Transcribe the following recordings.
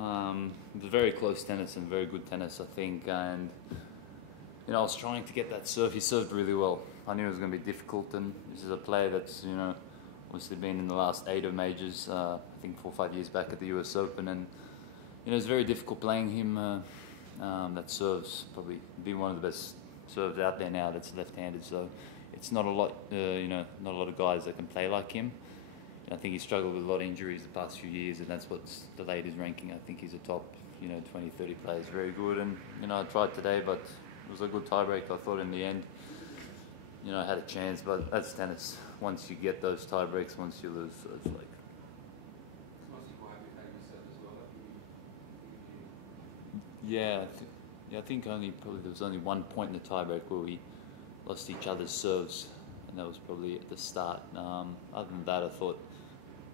It was very close tennis and very good tennis, I think. And I was trying to get that serve. He served really well. I knew it was going to be difficult, and this is a player that's obviously been in the last 8 of majors. I think 4 or 5 years back at the US Open, and it's very difficult playing him. That serves probably been one of the best serves out there now. That's left-handed, so it's not a lot. Not a lot of guys that can play like him. I think he struggled with a lot of injuries the past few years, and that's what's delayed his ranking. I think he's a top, 20, 30 players, very good. And I tried today, but it was a good tiebreak. I thought in the end, I had a chance, but that's tennis. Once you get those tiebreaks, once you lose, so it's like. Yeah, I think probably there was only 1 point in the tiebreak where we lost each other's serves, and that was probably at the start. Other than that, I thought,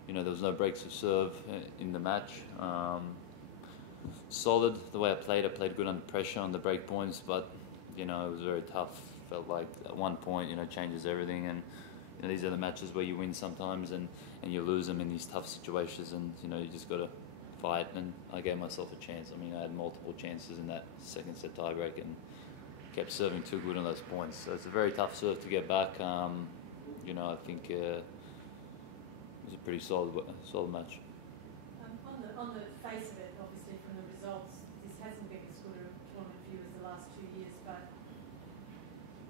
there was no breaks of serve in the match. Solid the way I played good under pressure on the break points, but it was very tough. Felt like at 1 point, changes everything, and these are the matches where you win sometimes and you lose them in these tough situations, and you just got to fight. And I gave myself a chance. I mean, I had multiple chances in that second set tiebreak and kept serving too good on those points. So it's a very tough serve to get back. I think it was a pretty solid match. On the face of it, obviously from the results, this hasn't been as good a tournament for you as the last 2 years, but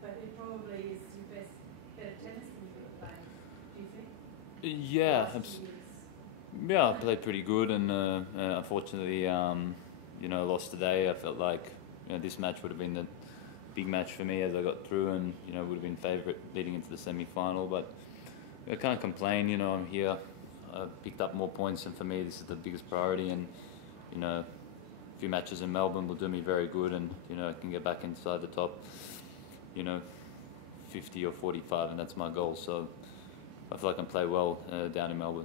it probably is your better tennis than you've ever played, do you think? Yeah, I played pretty good, and unfortunately, lost today. I felt like this match would have been the big match for me as I got through, and would have been favourite leading into the semi-final. But I can't complain. I'm here. I picked up more points, and for me, this is the biggest priority. And a few matches in Melbourne will do me very good, and I can get back inside the top, 50 or 45, and that's my goal. So I feel like I can play well down in Melbourne.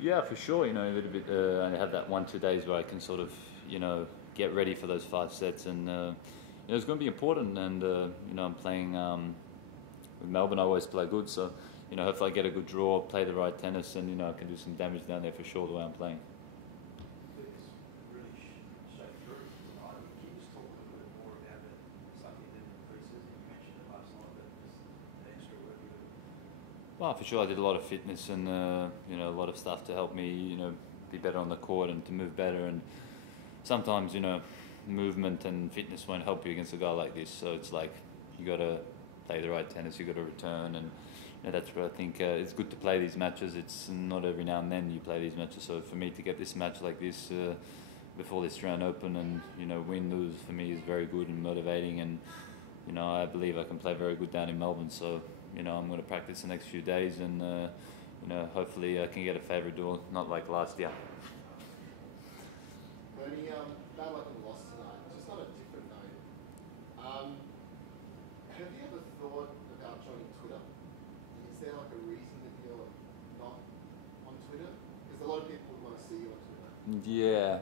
Yeah, for sure. A little bit. I have that 1-2 days where I can sort of, get ready for those 5 sets, and it's going to be important. And I'm playing with Melbourne. I always play good, so hopefully I get a good draw, play the right tennis, and I can do some damage down there for sure the way I'm playing. Well, for sure, I did a lot of fitness and a lot of stuff to help me, be better on the court and to move better. And sometimes, movement and fitness won't help you against a guy like this. So it's like you got to play the right tennis, you got to return, and that's where I think it's good to play these matches. It's not every now and then you play these matches. So for me to get this match like this before this Australian Open and win, lose for me is very good and motivating. And I believe I can play very good down in Melbourne. So. I'm going to practice the next few days, and hopefully I can get a favourite duel, not like last year. Bernie, bad luck and loss tonight. Just on a different note, have you ever thought about joining Twitter? Is there like a reason that you're not on Twitter? Because a lot of people would want to see you on Twitter. Yeah,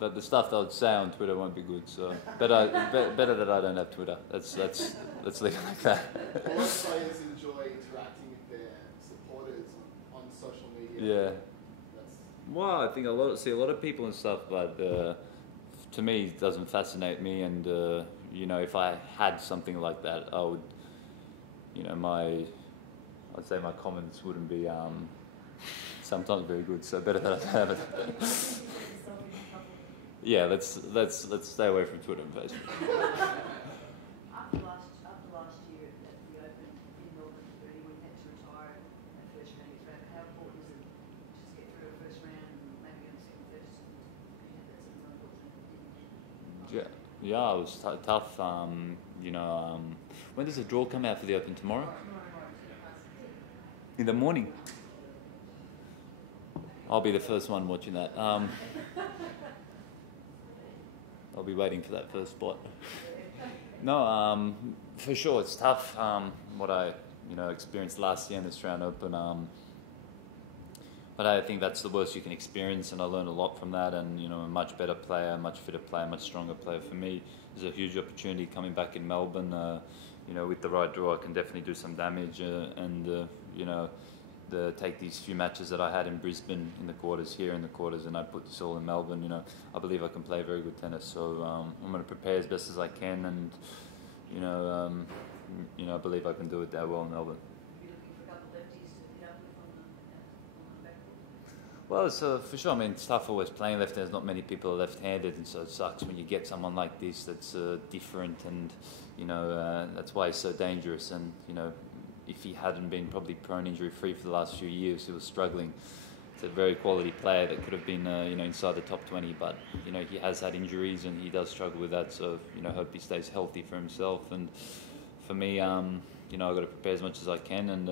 but the stuff that I would say on Twitter won't be good. So better that I don't have Twitter. Let's leave it like that. A lot of players enjoy interacting with their supporters on social media. Yeah. Well, I think a lot of people and stuff, but to me, it doesn't fascinate me. And if I had something like that, I would, I'd say my comments wouldn't be sometimes very good. So better that I don't have it. Yeah, let's stay away from Twitter and Facebook. After last year at the Open in Melbourne, Bernie, when you had to retire at first round, how important is it to just get through a first round and maybe on the second, third, you had that sort of unfortunate? Yeah, it was tough. When does the draw come out for the Open? Tomorrow? In the morning. I'll be the first one watching that. I'll be waiting for that first spot. No, for sure it's tough. What I experienced last year in the Australian Open. But I think that's the worst you can experience, and I learned a lot from that. And a much better player, a much fitter player, much stronger player. For me, there's a huge opportunity coming back in Melbourne. With the right draw, I can definitely do some damage. take these few matches that I had in Brisbane in the quarters, here in the quarters, and I put this all in Melbourne. You know, I believe I can play very good tennis. So I'm going to prepare as best as I can, and you know, I believe I can do it that well in Melbourne. You're looking for a couple of lefties to hit up with on the backboard? Well, so for sure. I mean, it's tough always playing left. There's not many people are left-handed, and so it sucks when you get someone like this that's different, and you know that's why he's so dangerous. And you know, if he hadn't been probably prone injury-free for the last few years, he was struggling. It's a very quality player that could have been you know, inside the top 20, but you know, he has had injuries and he does struggle with that. So you know, hope he stays healthy for himself. And for me, you know, I've got to prepare as much as I can, and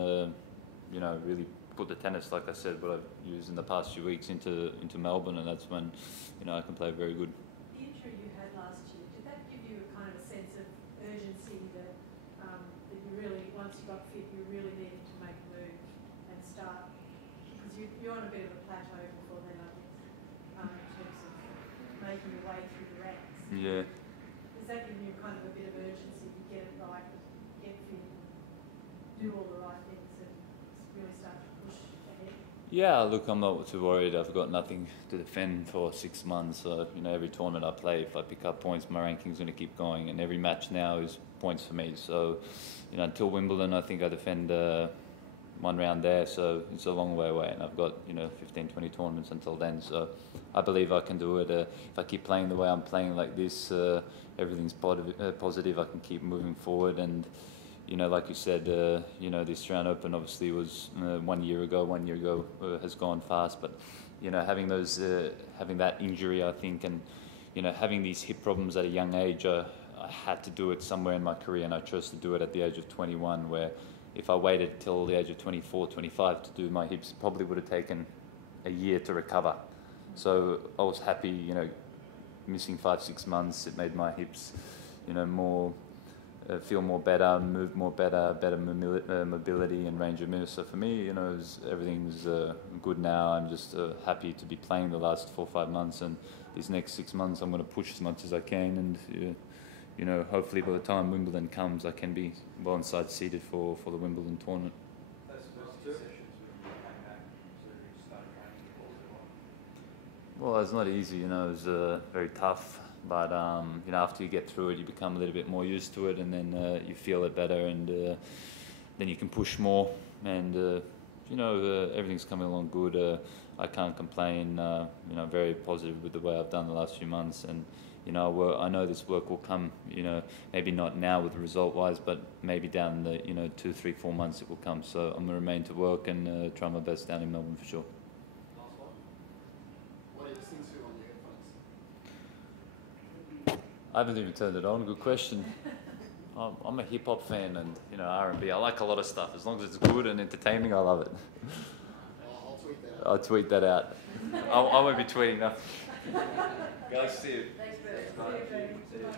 you know, really put the tennis, like I said, what I've used in the past few weeks into Melbourne, and that's when you know I can play very good. The injury you had last year, did that give you a kind of a sense of urgency that that you really, once you got fit, you really needed to make a move and start? Because you're on a bit of a plateau before then, I guess, in terms of making your way through the ranks. Yeah. Does that give you kind of a bit of urgency to get it right, get fit, do all the right things, and really start to push ahead? Yeah, look, I'm not too worried. I've got nothing to defend for 6 months. So, you know, every tournament I play, if I pick up points, my ranking's going to keep going. And every match now is points for me. So, you know, until Wimbledon, I think I defend 1 round there. So it's a long way away. And I've got, you know, 15, 20 tournaments until then. So I believe I can do it. If I keep playing the way I'm playing like this, everything's positive. I can keep moving forward. And you know, like you said, you know, the Australian Open obviously was 1 year ago. 1 year ago has gone fast, but you know, having those, having that injury, I think, and you know, having these hip problems at a young age, I had to do it somewhere in my career, and I chose to do it at the age of 21. Where, if I waited till the age of 24, 25 to do my hips, it probably would have taken a year to recover. So I was happy, you know, missing 5-6 months. It made my hips, you know, more. Feel more better, move more better mobility and range of movement. So for me, you know, everything's good now. I'm just happy to be playing the last 4 or 5 months, and these next 6 months I'm going to push as much as I can, and you know, hopefully by the time Wimbledon comes, I can be well inside seated for the Wimbledon tournament. Those first 2 sessions when you came back from surgery, you started training, what was it like? Well, it's not easy, you know, it was very tough. But you know, after you get through it, you become a little bit more used to it, and then you feel it better, and then you can push more. And you know, everything's coming along good. I can't complain. You know, very positive with the way I've done the last few months, and you know, I know this work will come. You know, maybe not now with the result-wise, but maybe down the 2, 3, 4 months it will come. So I'm gonna remain to work and try my best down in Melbourne for sure. Last one. What are you listening to on your headphones? I haven't even turned it on. Good question. I'm a hip hop fan, and you know, R&B. I like a lot of stuff. As long as it's good and entertaining, I love it. I'll tweet that out. I'll tweet that out. I won't be tweeting nothing. Guys, see you. Thanks, Bert. Very, very much.